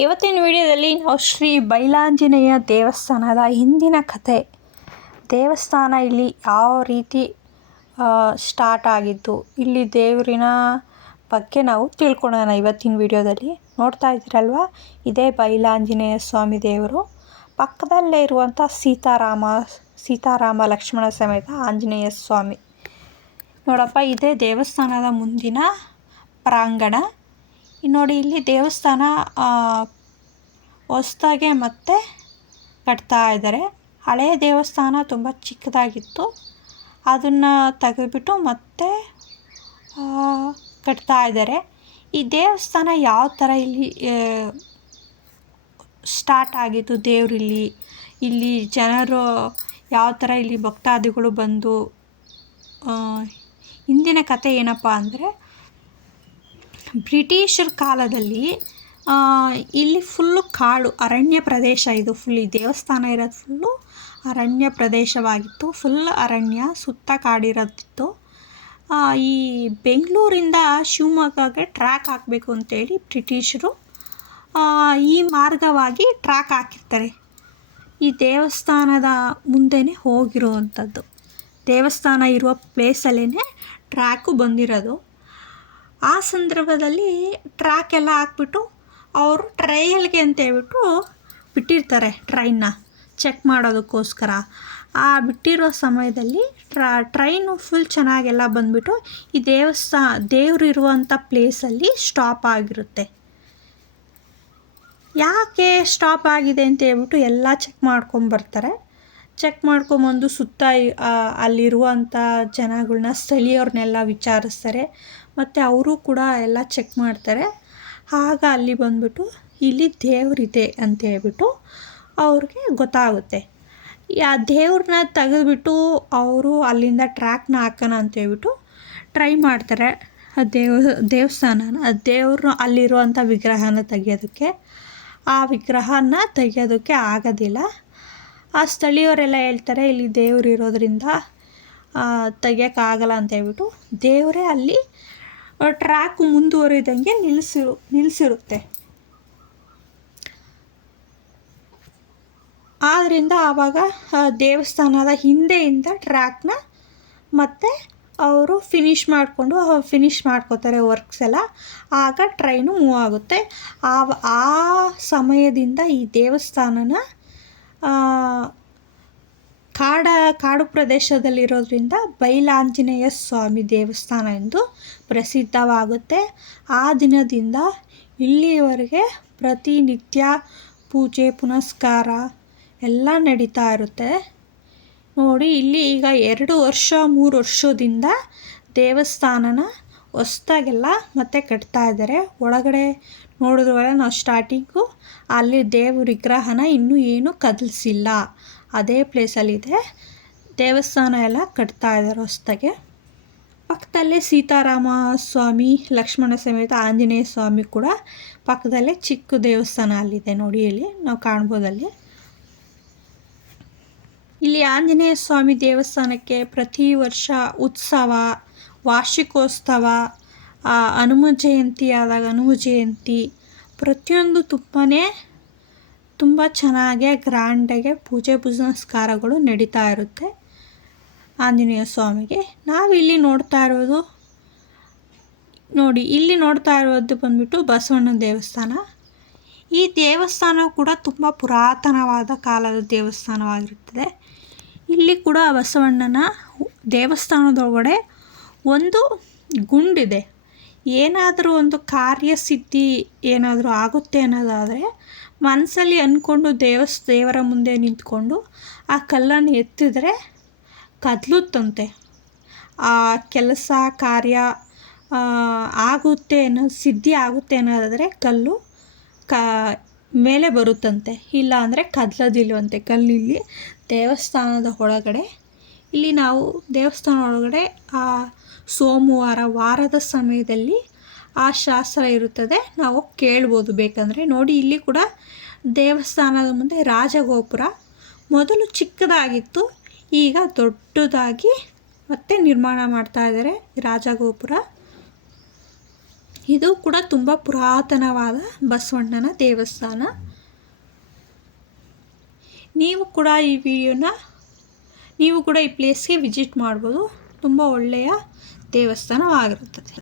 ಇವತ್ತಿನ ವಿಡಿಯೋದಲ್ಲಿ ನಾವು ಶ್ರೀ ಬೈಲಾಂಜನೇಯ ದೇವಸ್ಥಾನದ ಹಿಂದಿನ ಕಥೆ, ದೇವಸ್ಥಾನ ಇಲ್ಲಿ ಯಾವ ರೀತಿ ಸ್ಟಾರ್ಟ್ ಆಗಿದ್ದು, ಇಲ್ಲಿ ದೇವರಿನ ಬಗ್ಗೆ ನಾವು ತಿಳ್ಕೊಳ್ಳೋಣ ಇವತ್ತಿನ ವಿಡಿಯೋದಲ್ಲಿ. ನೋಡ್ತಾ ಇದ್ದೀರಲ್ವ, ಇದೇ ಬೈಲಾಂಜನೇಯ ಸ್ವಾಮಿ ದೇವರು. ಪಕ್ಕದಲ್ಲೇ ಇರುವಂಥ ಸೀತಾರಾಮ ಲಕ್ಷ್ಮಣ ಸಮೇತ ಆಂಜನೇಯ ಸ್ವಾಮಿ ನೋಡಪ್ಪ, ಇದೇ ದೇವಸ್ಥಾನದ ಮುಂದಿನ ಪ್ರಾಂಗಣ. ನೋಡಿ, ಇಲ್ಲಿ ದೇವಸ್ಥಾನ ಹೊಸದಾಗೆ ಮತ್ತೆ ಕಟ್ತಾ ಇದ್ದಾರೆ. ಹಳೆಯ ದೇವಸ್ಥಾನ ತುಂಬ ಚಿಕ್ಕದಾಗಿತ್ತು, ಅದನ್ನು ತೆಗೆದುಬಿಟ್ಟು ಮತ್ತೆ ಕಟ್ತಾ ಇದ್ದಾರೆ. ಈ ದೇವಸ್ಥಾನ ಯಾವ ಥರ ಇಲ್ಲಿ ಸ್ಟಾರ್ಟ್ ಆಗಿತ್ತು, ಇಲ್ಲಿ ಜನರು ಯಾವ ಥರ ಇಲ್ಲಿ ಭಕ್ತಾದಿಗಳು ಬಂದು, ಹಿಂದಿನ ಕತೆ ಏನಪ್ಪ ಅಂದರೆ, ಬ್ರಿಟಿಷರ ಕಾಲದಲ್ಲಿ ಇಲ್ಲಿ ಫುಲ್ಲು ಕಾಡು ಅರಣ್ಯ ಪ್ರದೇಶ. ಇದು ಫುಲ್ ಈ ದೇವಸ್ಥಾನ ಇರೋದು ಫುಲ್ಲು ಅರಣ್ಯ ಪ್ರದೇಶವಾಗಿತ್ತು. ಫುಲ್ ಅರಣ್ಯ, ಸುತ್ತ ಕಾಡಿರೋದಿತ್ತು. ಈ ಬೆಂಗಳೂರಿಂದ ಶಿವಮೊಗ್ಗಕ್ಕೆ ಟ್ರ್ಯಾಕ್ ಹಾಕಬೇಕು ಅಂತೇಳಿ ಬ್ರಿಟಿಷರು ಈ ಮಾರ್ಗವಾಗಿ ಟ್ರ್ಯಾಕ್ ಹಾಕಿರ್ತಾರೆ. ಈ ದೇವಸ್ಥಾನದ ಮುಂದೆನೇ ಹೋಗಿರುವಂಥದ್ದು, ದೇವಸ್ಥಾನ ಇರುವ ಪ್ಲೇಸಲ್ಲೇ ಟ್ರ್ಯಾಕು ಬಂದಿರೋದು. ಆ ಸಂದರ್ಭದಲ್ಲಿ ಟ್ರ್ಯಾಕ್ ಎಲ್ಲ ಹಾಕ್ಬಿಟ್ಟು ಅವರು ಟ್ರಯಲ್ಗೆ ಅಂತ ಹೇಳ್ಬಿಟ್ಟು ಬಿಟ್ಟಿರ್ತಾರೆ, ಟ್ರೈನ್ನ ಚೆಕ್ ಮಾಡೋದಕ್ಕೋಸ್ಕರ. ಆ ಬಿಟ್ಟಿರೋ ಸಮಯದಲ್ಲಿ ಟ್ರೈನು ಫುಲ್ ಚೆನ್ನಾಗೆಲ್ಲ ಬಂದುಬಿಟ್ಟು ಈ ದೇವರಿರುವಂಥ ಪ್ಲೇಸಲ್ಲಿ ಸ್ಟಾಪ್ ಆಗಿರುತ್ತೆ. ಯಾಕೆ ಸ್ಟಾಪ್ ಆಗಿದೆ ಅಂತ ಹೇಳ್ಬಿಟ್ಟು ಎಲ್ಲ ಚೆಕ್ ಮಾಡ್ಕೊಂಬರ್ತಾರೆ. ಚೆಕ್ ಮಾಡ್ಕೊಂಬಂದು ಸುತ್ತ ಅಲ್ಲಿರುವಂಥ ಜನಗಳನ್ನ, ಸ್ಥಳೀಯವ್ರನ್ನೆಲ್ಲ ವಿಚಾರಿಸ್ತಾರೆ. ಮತ್ತು ಅವರು ಕೂಡ ಎಲ್ಲ ಚೆಕ್ ಮಾಡ್ತಾರೆ. ಆಗ ಅಲ್ಲಿ ಬಂದ್ಬಿಟ್ಟು ಇಲ್ಲಿ ದೇವರಿದೆ ಅಂತ ಹೇಳ್ಬಿಟ್ಟು ಅವ್ರಿಗೆ ಗೊತ್ತಾಗುತ್ತೆ. ಆ ದೇವ್ರನ್ನ ತೆಗೆದುಬಿಟ್ಟು ಅವರು ಅಲ್ಲಿಂದ ಟ್ರ್ಯಾಕ್ನ ಹಾಕೋಣ ಅಂತೇಳ್ಬಿಟ್ಟು ಟ್ರೈ ಮಾಡ್ತಾರೆ. ದೇವಸ್ಥಾನನ ದೇವ್ರನ್ನ ಅಲ್ಲಿರುವಂಥ ವಿಗ್ರಹನ ತೆಗಿಯೋದಕ್ಕೆ. ಆ ವಿಗ್ರಹನ ತೆಗಿಯೋದಕ್ಕೆ ಆಗೋದಿಲ್ಲ. ಆ ಸ್ಥಳೀಯರೆಲ್ಲ ಹೇಳ್ತಾರೆ, ಇಲ್ಲಿ ದೇವ್ರು ಇರೋದ್ರಿಂದ ತೆಗಿಯೋಕ್ಕಾಗಲ್ಲ ಅಂತ ಹೇಳ್ಬಿಟ್ಟು ದೇವರೇ ಅಲ್ಲಿ ಟ್ರ್ಯಾಕ್ ಮುಂದುವರಿದಂಗೆ ನಿಲ್ಲಿಸಿರುತ್ತೆ. ಆದ್ದರಿಂದ ಆವಾಗ ದೇವಸ್ಥಾನದ ಹಿಂದೆಯಿಂದ ಟ್ರ್ಯಾಕ್ನ ಮತ್ತೆ ಅವರು ಫಿನಿಷ್ ಮಾಡ್ಕೋತಾರೆ ವರ್ಕ್ಸ್ ಎಲ್ಲ. ಆಗ ಟ್ರೈನು ಮೂವ್ ಆಗುತ್ತೆ. ಆ ಸಮಯದಿಂದ ಈ ದೇವಸ್ಥಾನನ ಕಾಡು ಪ್ರದೇಶದಲ್ಲಿರೋದ್ರಿಂದ ಬೈಲಾಂಜನೇಯ ಸ್ವಾಮಿ ದೇವಸ್ಥಾನ ಎಂದು ಪ್ರಸಿದ್ಧವಾಗುತ್ತೆ. ಆ ದಿನದಿಂದ ಇಲ್ಲಿಯವರೆಗೆ ಪ್ರತಿನಿತ್ಯ ಪೂಜೆ ಪುನಸ್ಕಾರ ಎಲ್ಲ ನಡೀತಾ ಇರುತ್ತೆ. ನೋಡಿ, ಇಲ್ಲಿ ಈಗ 2-3 ವರ್ಷದಿಂದ ದೇವಸ್ಥಾನನ ಹೊಸ್ದಾಗೆಲ್ಲ ಮತ್ತೆ ಕಟ್ತಾ ಇದ್ದಾರೆ. ಒಳಗಡೆ ನೋಡಿದ್ರಲ್ಲ, ನಾವು ಸ್ಟಾರ್ಟಿಂಗು ಅಲ್ಲಿ ದೇವ್ರ ವಿಗ್ರಹನ ಇನ್ನೂ ಏನೂ ಕದಲಿಸಿಲ್ಲ, ಅದೇ ಪ್ಲೇಸಲ್ಲಿದೆ. ದೇವಸ್ಥಾನ ಎಲ್ಲ ಕಟ್ತಾ ಇದ್ದಾರೆ ಹೊಸ್ದಾಗೆ. ಪಕ್ಕದಲ್ಲೇ ಸೀತಾರಾಮ ಸ್ವಾಮಿ ಲಕ್ಷ್ಮಣ ಸಮೇತ ಆಂಜನೇಯ ಸ್ವಾಮಿ ಕೂಡ ಪಕ್ಕದಲ್ಲೇ ಚಿಕ್ಕ ದೇವಸ್ಥಾನ ಅಲ್ಲಿದೆ. ನೋಡಿ, ಇಲ್ಲಿ ನಾವು ಕಾಣ್ಬೋದಲ್ಲಿ. ಇಲ್ಲಿ ಆಂಜನೇಯ ಸ್ವಾಮಿ ದೇವಸ್ಥಾನಕ್ಕೆ ಪ್ರತಿ ವರ್ಷ ಉತ್ಸವ, ವಾರ್ಷಿಕೋತ್ಸವ, ಹನುಮ ಜಯಂತಿ ಆದಾಗ ಹನುಮ ಜಯಂತಿ, ಪ್ರತಿಯೊಂದು ತುಂಬ ಚೆನ್ನಾಗಿ ಗ್ರ್ಯಾಂಡಾಗೆ ಪೂಜೆ ಪುನಸ್ಕಾರಗಳು ನಡೀತಾ ಇರುತ್ತೆ ಆಂಜನೇಯ ಸ್ವಾಮಿಗೆ. ನಾವಿಲ್ಲಿ ನೋಡ್ತಾ ಇರೋದು ಬಂದ್ಬಿಟ್ಟು ಬಸವಣ್ಣನ ದೇವಸ್ಥಾನ. ಈ ದೇವಸ್ಥಾನ ಕೂಡ ತುಂಬ ಪುರಾತನವಾದ ಕಾಲದ ದೇವಸ್ಥಾನವಾಗಿರುತ್ತದೆ. ಇಲ್ಲಿ ಕೂಡ ಬಸವಣ್ಣನ ದೇವಸ್ಥಾನದೊಳಗಡೆ ಒಂದು ಗುಂಡಿದೆ. ಏನಾದರೂ ಒಂದು ಕಾರ್ಯಸಿದ್ಧಿ ಏನಾದರೂ ಆಗುತ್ತೆ ಅನ್ನೋದಾದರೆ ಮನಸ್ಸಲ್ಲಿ ಅಂದ್ಕೊಂಡು ದೇವರ ಮುಂದೆ ನಿಂತ್ಕೊಂಡು ಆ ಕಲ್ಲನ್ನು ಎತ್ತಿದರೆ ಕದಲುತ್ತಂತೆ. ಆ ಕೆಲಸ ಕಾರ್ಯ ಸಿದ್ಧಿ ಆಗುತ್ತೆ ಅನ್ನೋದಾದರೆ ಕಲ್ಲು ಮೇಲೆ ಬರುತ್ತಂತೆ, ಇಲ್ಲ ಅಂದರೆ ಕದಲೋದಿಲ್ವಂತೆ ಕಲ್ಲಿಲ್ಲಿ ದೇವಸ್ಥಾನದ ಒಳಗಡೆ. ಇಲ್ಲಿ ನಾವು ದೇವಸ್ಥಾನ ಒಳಗಡೆ ಸೋಮವಾರ ವಾರದ ಸಮಯದಲ್ಲಿ ಆ ಶಾಸ್ತ್ರ ಇರುತ್ತದೆ, ನಾವು ಕೇಳ್ಬೋದು ಬೇಕಂದರೆ. ನೋಡಿ, ಇಲ್ಲಿ ಕೂಡ ದೇವಸ್ಥಾನದ ಮುಂದೆ ರಾಜಗೋಪುರ ಮೊದಲು ಚಿಕ್ಕದಾಗಿತ್ತು, ಈಗ ದೊಡ್ಡದಾಗಿ ಮತ್ತೆ ನಿರ್ಮಾಣ ಮಾಡ್ತಾ ಇದ್ದಾರೆ ರಾಜಗೋಪುರ. ಇದು ಕೂಡ ತುಂಬ ಪುರಾತನವಾದ ಬಸವಣ್ಣನ ದೇವಸ್ಥಾನ. ನೀವು ಕೂಡ ಈ ಪ್ಲೇಸ್ಗೆ ವಿಸಿಟ್ ಮಾಡ್ಬೋದು. ತುಂಬ ಒಳ್ಳೆಯ ದೇವಸ್ಥಾನವಾಗಿರುತ್ತದೆ.